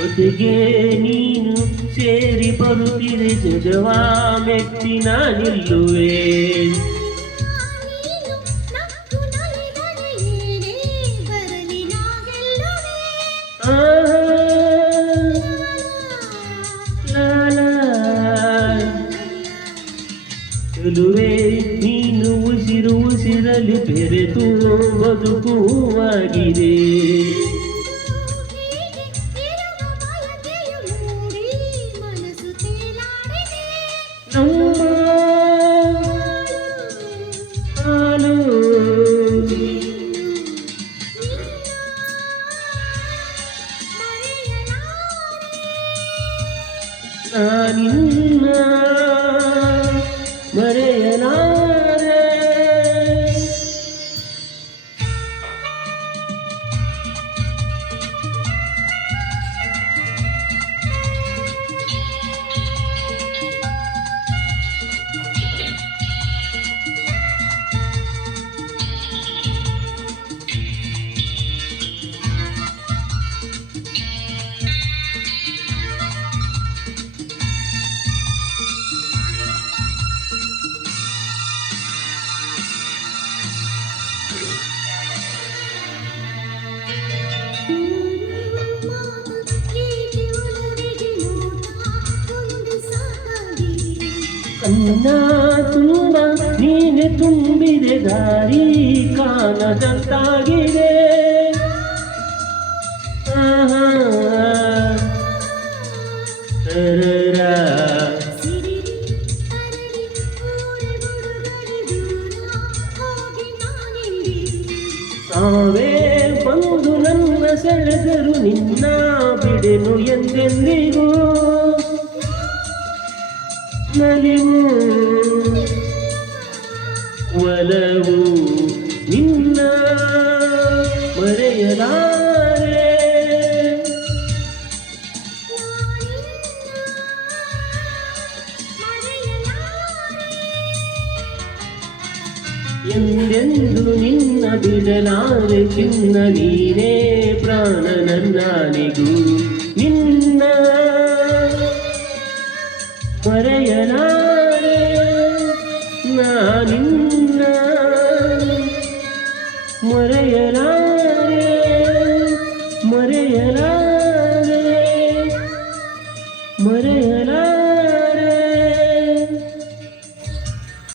ಜೊತೆಗೆ ನೀನು ಸೇರಿ ಬರುತ್ತಿರೆ ಜಗವಾ ಮೆಟ್ಟಿ ನಾನಿಲ್ಲುವೆ. ಚೆಲುವೆ ನೀನು ಉಸಿರು ಉಸಿರಲಿ ಬೆರೆತು ಬದುಕುವಾಗಿದೆ. ನಮ್ಮ ಹಾಲು ನಾನಿನ್ನ ಮರೆಯಲಾರೆ. ಕಣ್ಣ ತುಂಬ ನೀನೆ ತುಂಬಿದೆ ದಾರಿ ಕಾಣದಂತಾಗಿದೆ. ಸಾವೇ ಬಂದು ನನ್ನ ಸೆಳೆದರು ನಿನ್ನ ಬಿಡೆನು ಎಂದೆಂದಿಗೂ. ನಲಿವು ಒಲವು ನಿನ್ನ ಮರೆಯಲಾರೆ. ಎಂದೆಂದು ನಿನ್ನ ಬಿಡಲಾರೆ ಚಿನ್ನ ನೀನೇ ಪ್ರಾಣ ನನ್ನಾನಿಗೂ. ನಿನ್ನ ಮರೆಯಲಾರೆ ನಾನಿನ್ನ ಮರೆಯಲಾರೆ ಮರೆಯಲಾರೆ ಮರೆಯ